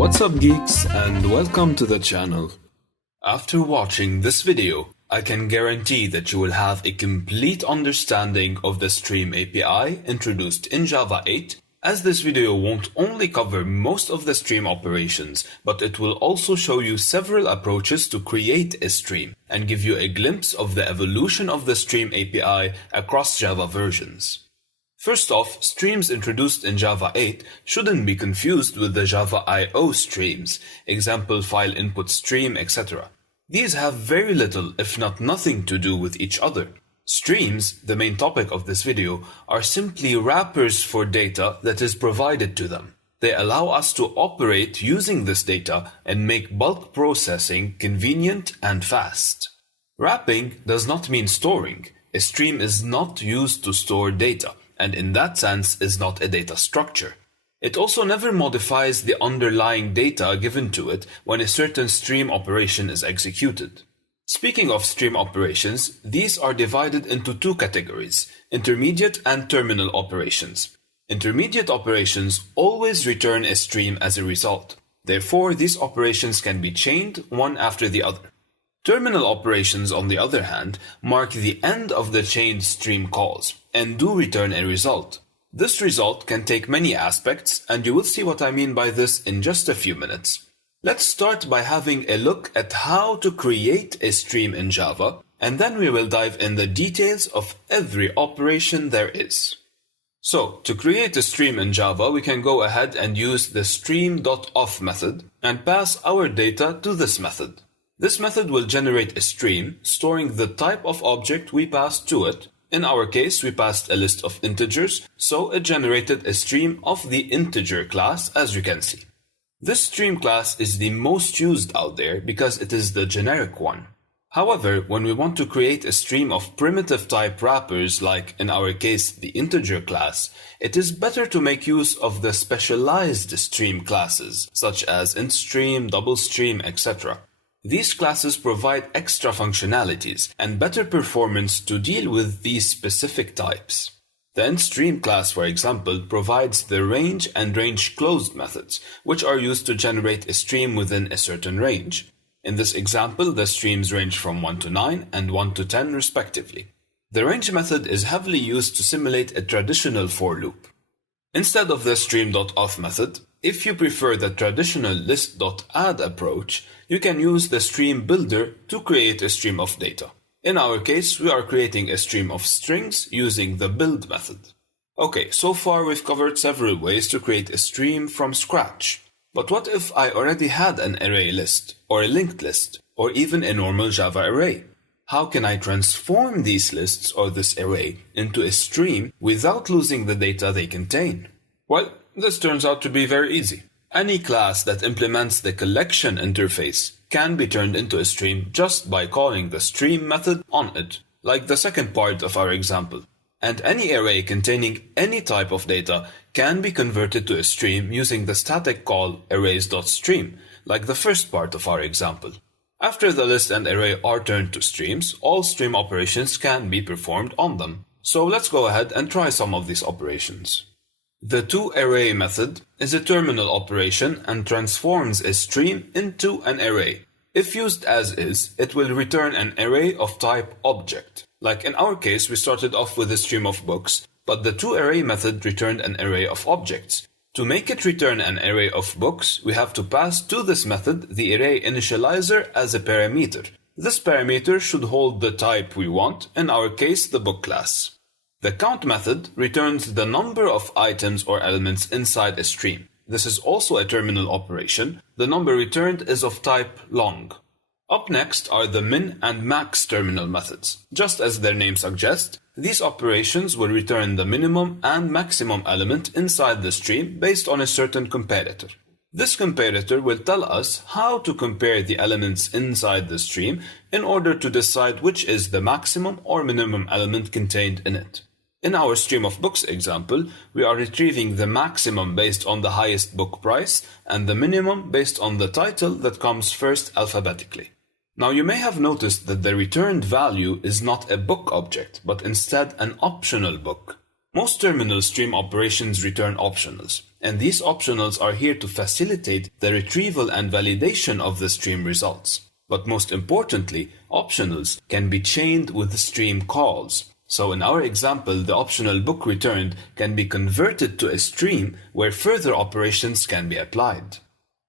What's up geeks, and welcome to the channel. After watching this video, I can guarantee that you will have a complete understanding of the Stream API introduced in Java 8, as this video won't only cover most of the stream operations, but it will also show you several approaches to create a stream and give you a glimpse of the evolution of the Stream API across Java versions. First off, streams introduced in Java 8 shouldn't be confused with the Java I/O streams, example file input stream, etc. These have very little, if not nothing, to do with each other. Streams, the main topic of this video, are simply wrappers for data that is provided to them. They allow us to operate using this data and make bulk processing convenient and fast. Wrapping does not mean storing. A stream is not used to store data, and in that sense is not a data structure. It also never modifies the underlying data given to it when a certain stream operation is executed. Speaking of stream operations, these are divided into two categories, intermediate and terminal operations. Intermediate operations always return a stream as a result. Therefore, these operations can be chained one after the other. Terminal operations, on the other hand, mark the end of the chained stream calls and do return a result. This result can take many aspects, and you will see what I mean by this in just a few minutes. Let's start by having a look at how to create a stream in Java, and then we will dive in the details of every operation there is. So, to create a stream in Java, we can go ahead and use the stream.auth method and pass our data to this method. This method will generate a stream, storing the type of object we passed to it. In our case, we passed a list of integers, so it generated a stream of the integer class, as you can see. This stream class is the most used out there because it is the generic one. However, when we want to create a stream of primitive type wrappers, like in our case the integer class, it is better to make use of the specialized stream classes, such as intstream, doublestream, etc. These classes provide extra functionalities and better performance to deal with these specific types. The intstream class, for example, provides the range and range closed methods, which are used to generate a stream within a certain range. In this example, the streams range from 1 to 9 and 1 to 10 respectively. The range method is heavily used to simulate a traditional for loop. Instead of the stream.auth method, if you prefer the traditional list.add approach, you can use the stream builder to create a stream of data. In our case, we are creating a stream of strings using the build method. Okay, so far we've covered several ways to create a stream from scratch. But what if I already had an array list, or a linked list, or even a normal Java array? How can I transform these lists or this array into a stream without losing the data they contain? Well, this turns out to be very easy. Any class that implements the collection interface can be turned into a stream just by calling the stream method on it, like the second part of our example. And any array containing any type of data can be converted to a stream using the static call arrays.stream, like the first part of our example. After the list and array are turned to streams, all stream operations can be performed on them. So let's go ahead and try some of these operations. The toArray method is a terminal operation and transforms a stream into an array. If used as is, it will return an array of type object. Like in our case, we started off with a stream of books, but the toArray method returned an array of objects. To make it return an array of books, we have to pass to this method the array initializer as a parameter. This parameter should hold the type we want, in our case the book class. The count method returns the number of items or elements inside a stream. This is also a terminal operation. The number returned is of type long. Up next are the min and max terminal methods. Just as their name suggests, these operations will return the minimum and maximum element inside the stream based on a certain comparator. This comparator will tell us how to compare the elements inside the stream in order to decide which is the maximum or minimum element contained in it. In our stream of books example, we are retrieving the maximum based on the highest book price and the minimum based on the title that comes first alphabetically. Now you may have noticed that the returned value is not a book object, but instead an optional book. Most terminal stream operations return optionals, and these optionals are here to facilitate the retrieval and validation of the stream results. But most importantly, optionals can be chained with stream calls. So in our example, the optional book returned can be converted to a stream where further operations can be applied.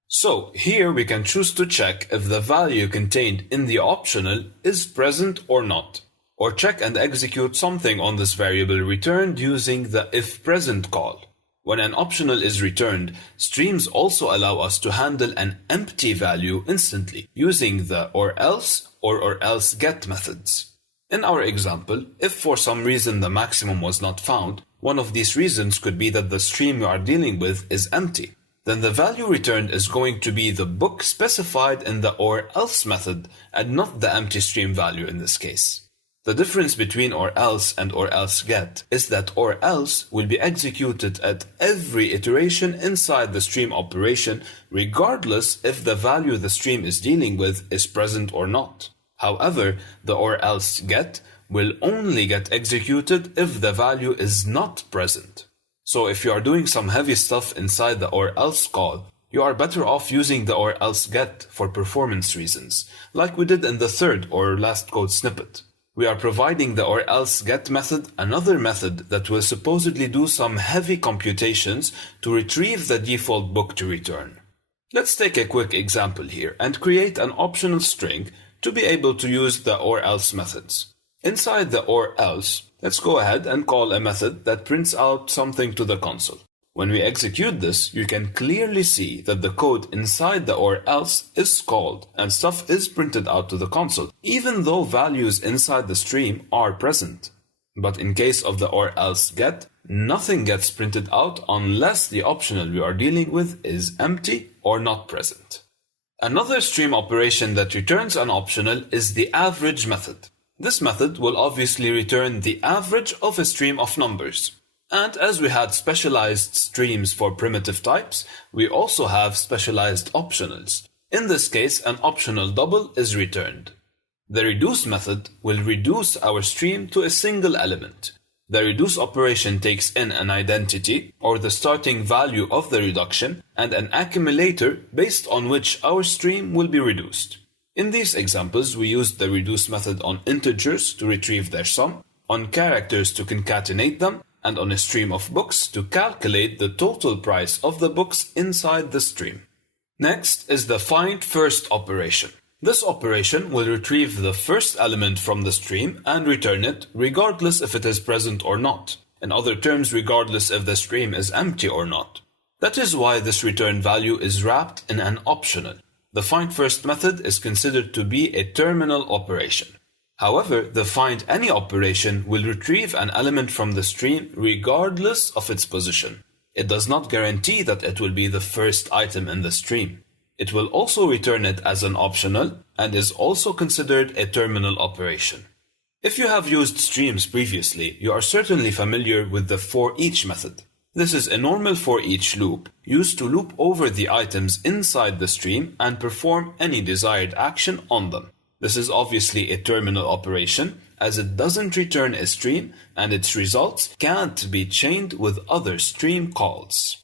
So here we can choose to check if the value contained in the optional is present or not, or check and execute something on this variable returned using the ifPresent call. When an optional is returned, streams also allow us to handle an empty value instantly using the or else get methods. In our example, if for some reason the maximum was not found, one of these reasons could be that the stream we are dealing with is empty. Then the value returned is going to be the book specified in the or else method and not the empty stream value in this case. The difference between or else and or else get is that or else will be executed at every iteration inside the stream operation regardless if the value the stream is dealing with is present or not. However, the or else get will only get executed if the value is not present. So if you are doing some heavy stuff inside the or else call, you are better off using the or else get for performance reasons, like we did in the third or last code snippet. We are providing the or else get method, another method that will supposedly do some heavy computations to retrieve the default book to return. Let's take a quick example here and create an optional string to be able to use the or else methods. Inside the or else, let's go ahead and call a method that prints out something to the console. When we execute this, you can clearly see that the code inside the or else is called and stuff is printed out to the console, even though values inside the stream are present. But in case of the or else get, nothing gets printed out unless the optional we are dealing with is empty or not present. Another stream operation that returns an optional is the average method. This method will obviously return the average of a stream of numbers. And as we had specialized streams for primitive types, we also have specialized optionals. In this case, an optional double is returned. The reduce method will reduce our stream to a single element. The reduce operation takes in an identity, or the starting value of the reduction, and an accumulator based on which our stream will be reduced. In these examples, we used the reduce method on integers to retrieve their sum, on characters to concatenate them, and on a stream of books to calculate the total price of the books inside the stream. Next is the find first operation. This operation will retrieve the first element from the stream and return it regardless if it is present or not. In other terms, regardless if the stream is empty or not. That is why this return value is wrapped in an optional. The find first method is considered to be a terminal operation. However, the find any operation will retrieve an element from the stream regardless of its position. It does not guarantee that it will be the first item in the stream. It will also return it as an optional and is also considered a terminal operation. If you have used streams previously, you are certainly familiar with the for each method. This is a normal for each loop used to loop over the items inside the stream and perform any desired action on them. This is obviously a terminal operation as it doesn't return a stream and its results can't be chained with other stream calls.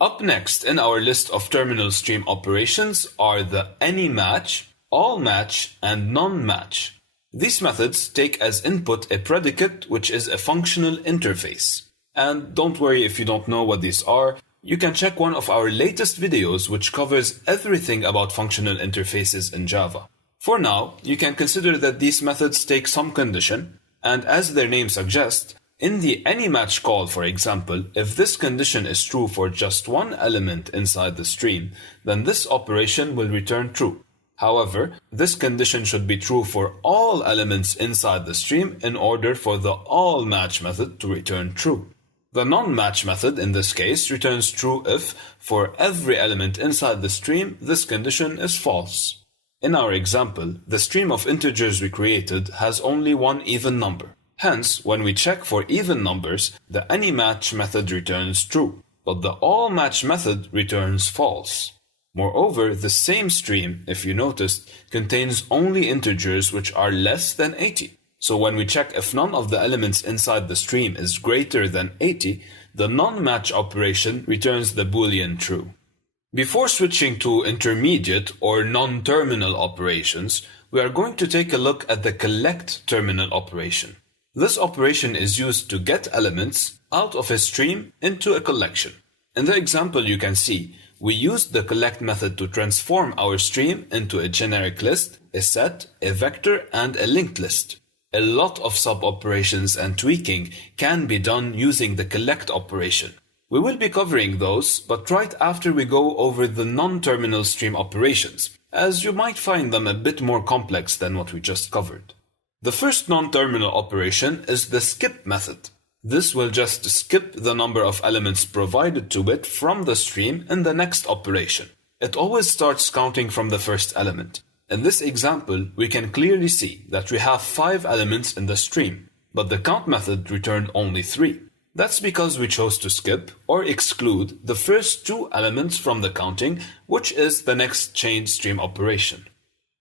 Up next in our list of terminal stream operations are the any match, all match, and non-match. These methods take as input a predicate which is a functional interface. And don't worry if you don't know what these are, you can check one of our latest videos which covers everything about functional interfaces in Java. For now, you can consider that these methods take some condition, and as their name suggests, in the anyMatch call, for example, if this condition is true for just one element inside the stream, then this operation will return true. However, this condition should be true for all elements inside the stream in order for the allMatch method to return true. The non-match method in this case returns true if, for every element inside the stream, this condition is false. In our example, the stream of integers we created has only one even number. Hence, when we check for even numbers, the anyMatch method returns true, but the allMatch method returns false. Moreover, the same stream, if you noticed, contains only integers which are less than 80. So when we check if none of the elements inside the stream is greater than 80, the non-match operation returns the Boolean true. Before switching to intermediate or non-terminal operations, we are going to take a look at the collect terminal operation. This operation is used to get elements out of a stream into a collection. In the example you can see, we used the collect method to transform our stream into a generic list, a set, a vector, and a linked list. A lot of sub-operations and tweaking can be done using the collect operation. We will be covering those, but right after we go over the non-terminal stream operations, as you might find them a bit more complex than what we just covered. The first non-terminal operation is the skip method. This will just skip the number of elements provided to it from the stream in the next operation. It always starts counting from the first element. In this example, we can clearly see that we have 5 elements in the stream, but the count method returned only 3. That's because we chose to skip or exclude the first 2 elements from the counting, which is the next change stream operation.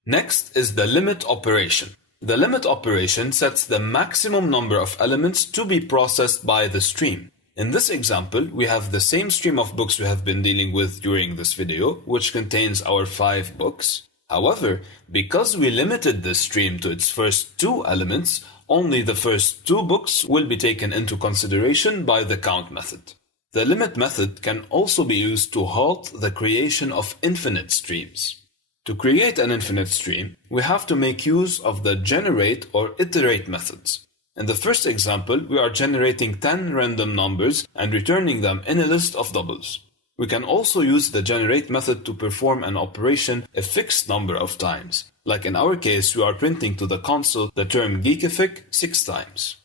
Next is the limit operation. The limit operation sets the maximum number of elements to be processed by the stream. In this example, we have the same stream of books we have been dealing with during this video, which contains our 5 books. However, because we limited the stream to its first 2 elements, only the first 2 books will be taken into consideration by the count method. The limit method can also be used to halt the creation of infinite streams. To create an infinite stream, we have to make use of the generate or iterate methods. In the first example, we are generating 10 random numbers and returning them in a list of doubles. We can also use the generate method to perform an operation a fixed number of times. Like in our case, we are printing to the console the term Geekific 6 times.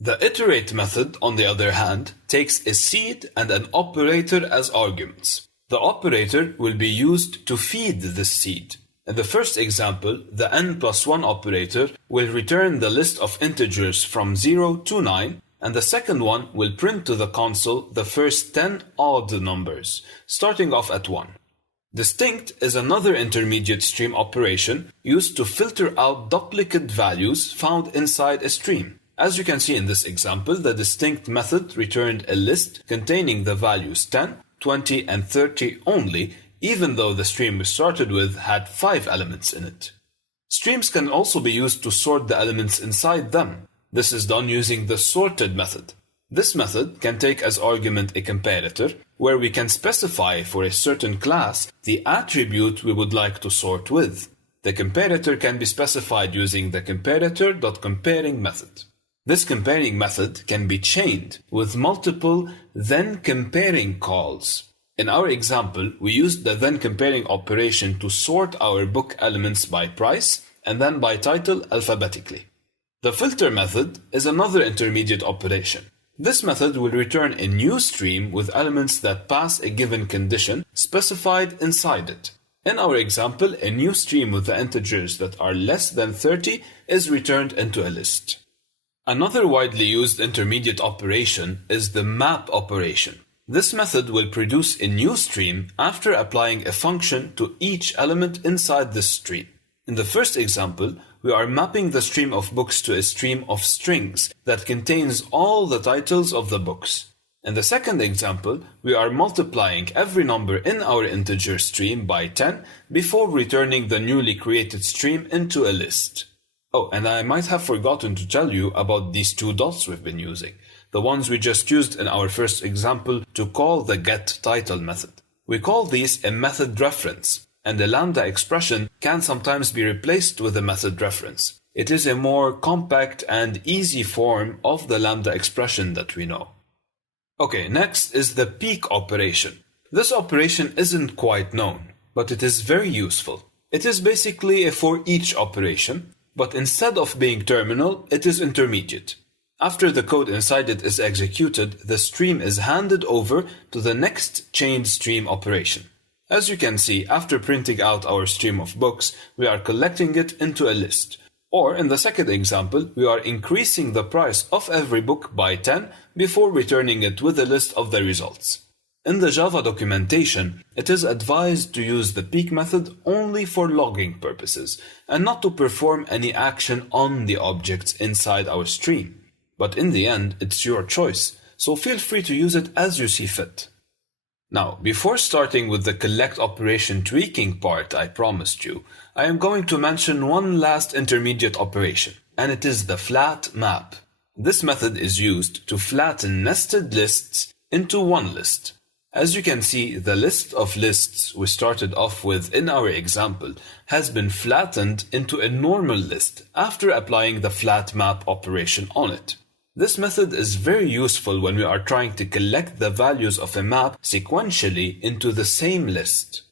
The iterate method, on the other hand, takes a seed and an operator as arguments. The operator will be used to feed this seed. In the first example, the n+1 operator will return the list of integers from 0 to 9, and the second one will print to the console the first 10 odd numbers, starting off at 1. Distinct is another intermediate stream operation used to filter out duplicate values found inside a stream. As you can see in this example, the distinct method returned a list containing the values 10, 20, and 30 only, even though the stream we started with had 5 elements in it. Streams can also be used to sort the elements inside them. This is done using the sorted method. This method can take as argument a comparator, where we can specify for a certain class the attribute we would like to sort with. The comparator can be specified using the comparator.comparing method. This comparing method can be chained with multiple then comparing calls. In our example, we used the then comparing operation to sort our book elements by price and then by title alphabetically. The filter method is another intermediate operation. This method will return a new stream with elements that pass a given condition specified inside it. In our example, a new stream with the integers that are less than 30 is returned into a list. Another widely used intermediate operation is the map operation. This method will produce a new stream after applying a function to each element inside this stream. In the first example, we are mapping the stream of books to a stream of strings that contains all the titles of the books. In the second example, we are multiplying every number in our integer stream by 10 before returning the newly created stream into a list. Oh, and I might have forgotten to tell you about these 2 dots we've been using, the ones we just used in our first example to call the getTitle method. We call these a method reference, and the lambda expression can sometimes be replaced with a method reference. It is a more compact and easy form of the lambda expression that we know. Okay, next is the peek operation. This operation isn't quite known, but it is very useful. It is basically a for each operation, but instead of being terminal, it is intermediate. After the code inside it is executed, the stream is handed over to the next change stream operation. As you can see, after printing out our stream of books, we are collecting it into a list. Or in the second example, we are increasing the price of every book by 10 before returning it with a list of the results. In the Java documentation, it is advised to use the peek method only for logging purposes and not to perform any action on the objects inside our stream. But in the end, it's your choice, so feel free to use it as you see fit. Now, before starting with the collect operation tweaking part I promised you, I am going to mention one last intermediate operation, and it is the flat map. This method is used to flatten nested lists into one list. As you can see, the list of lists we started off with in our example has been flattened into a normal list after applying the flat map operation on it. This method is very useful when we are trying to collect the values of a map sequentially into the same list.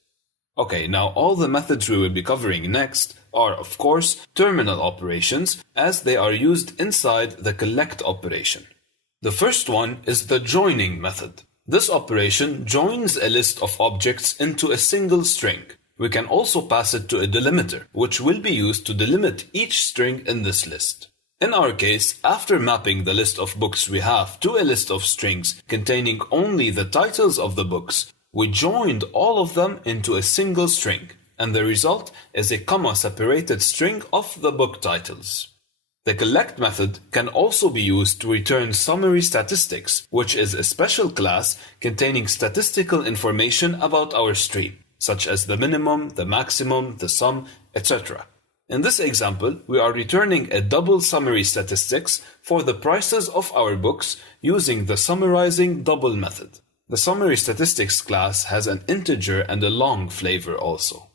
Okay, now all the methods we will be covering next are, of course, terminal operations, as they are used inside the collect operation. The first one is the joining method. This operation joins a list of objects into a single string. We can also pass it to a delimiter, which will be used to delimit each string in this list. In our case, after mapping the list of books we have to a list of strings containing only the titles of the books, we joined all of them into a single string, and the result is a comma-separated string of the book titles. The collect method can also be used to return summary statistics, which is a special class containing statistical information about our stream, such as the minimum, the maximum, the sum, etc. In this example, we are returning a double summary statistics for the prices of our books using the summarizing double method. The summary statistics class has an integer and a long flavor also.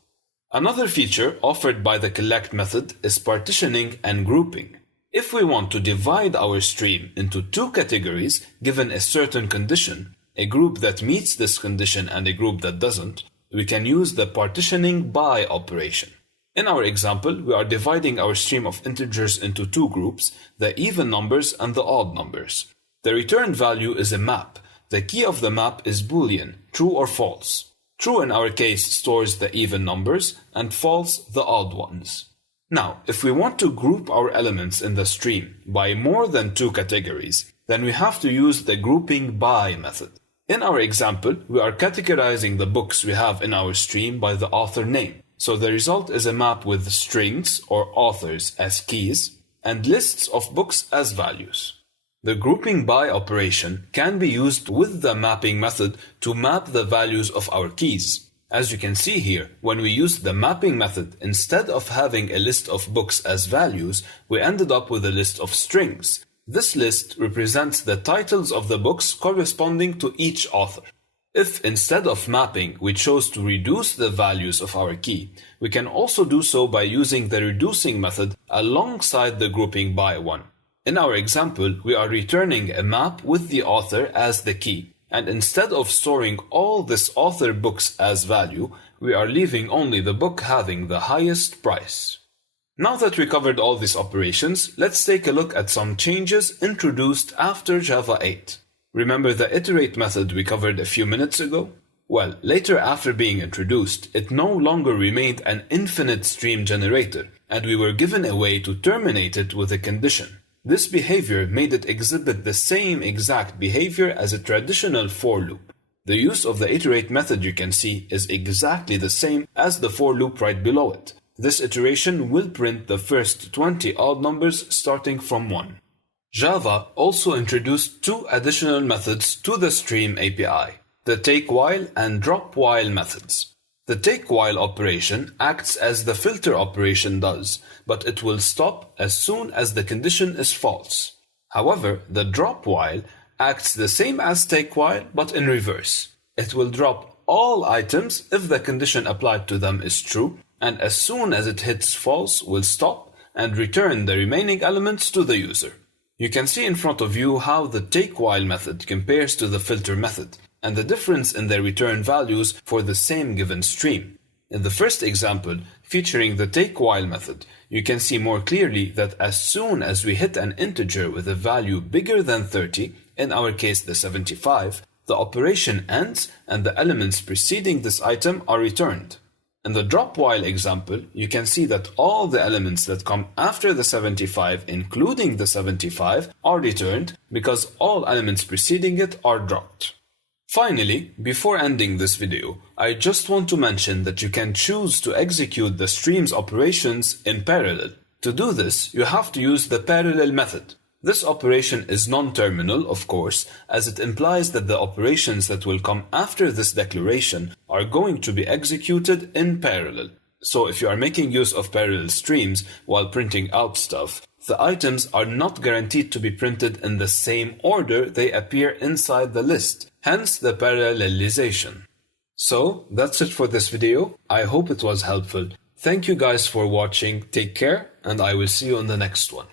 Another feature offered by the collect method is partitioning and grouping. If we want to divide our stream into two categories given a certain condition, a group that meets this condition and a group that doesn't, we can use the partitioning by operation. In our example, we are dividing our stream of integers into two groups, the even numbers and the odd numbers. The returned value is a map. The key of the map is Boolean, true or false. True in our case stores the even numbers, and false the odd ones. Now, if we want to group our elements in the stream by more than two categories, then we have to use the grouping by method. In our example, we are categorizing the books we have in our stream by the author name. So the result is a map with strings or authors as keys and lists of books as values. The grouping by operation can be used with the mapping method to map the values of our keys. As you can see here, when we used the mapping method, instead of having a list of books as values, we ended up with a list of strings. This list represents the titles of the books corresponding to each author. If instead of mapping we chose to reduce the values of our key, we can also do so by using the reducing method alongside the grouping by one. In our example, we are returning a map with the author as the key, and instead of storing all this author books as value, we are leaving only the book having the highest price. Now that we covered all these operations, let's take a look at some changes introduced after Java 8. Remember the iterate method we covered a few minutes ago? Well, later after being introduced, it no longer remained an infinite stream generator, and we were given a way to terminate it with a condition. This behavior made it exhibit the same exact behavior as a traditional for loop. The use of the iterate method, you can see, is exactly the same as the for loop right below it. This iteration will print the first 20 odd numbers starting from 1. Java also introduced two additional methods to the Stream API, the take-while and drop-while methods. The take-while operation acts as the filter operation does, but it will stop as soon as the condition is false. However, the drop-while acts the same as take-while, but in reverse. It will drop all items if the condition applied to them is true, and as soon as it hits false, will stop and return the remaining elements to the user. You can see in front of you how the take-while method compares to the filter method, and the difference in their return values for the same given stream. In the first example, featuring the take-while method, you can see more clearly that as soon as we hit an integer with a value bigger than 30, in our case the 75, the operation ends and the elements preceding this item are returned. In the drop-while example, you can see that all the elements that come after the 75, including the 75, are returned because all elements preceding it are dropped. Finally, before ending this video, I just want to mention that you can choose to execute the stream's operations in parallel. To do this, you have to use the parallel method. This operation is non-terminal, of course, as it implies that the operations that will come after this declaration are going to be executed in parallel. So if you are making use of parallel streams while printing out stuff, the items are not guaranteed to be printed in the same order they appear inside the list, hence the parallelization. So that's it for this video. I hope it was helpful. Thank you guys for watching, take care, and I will see you on the next one.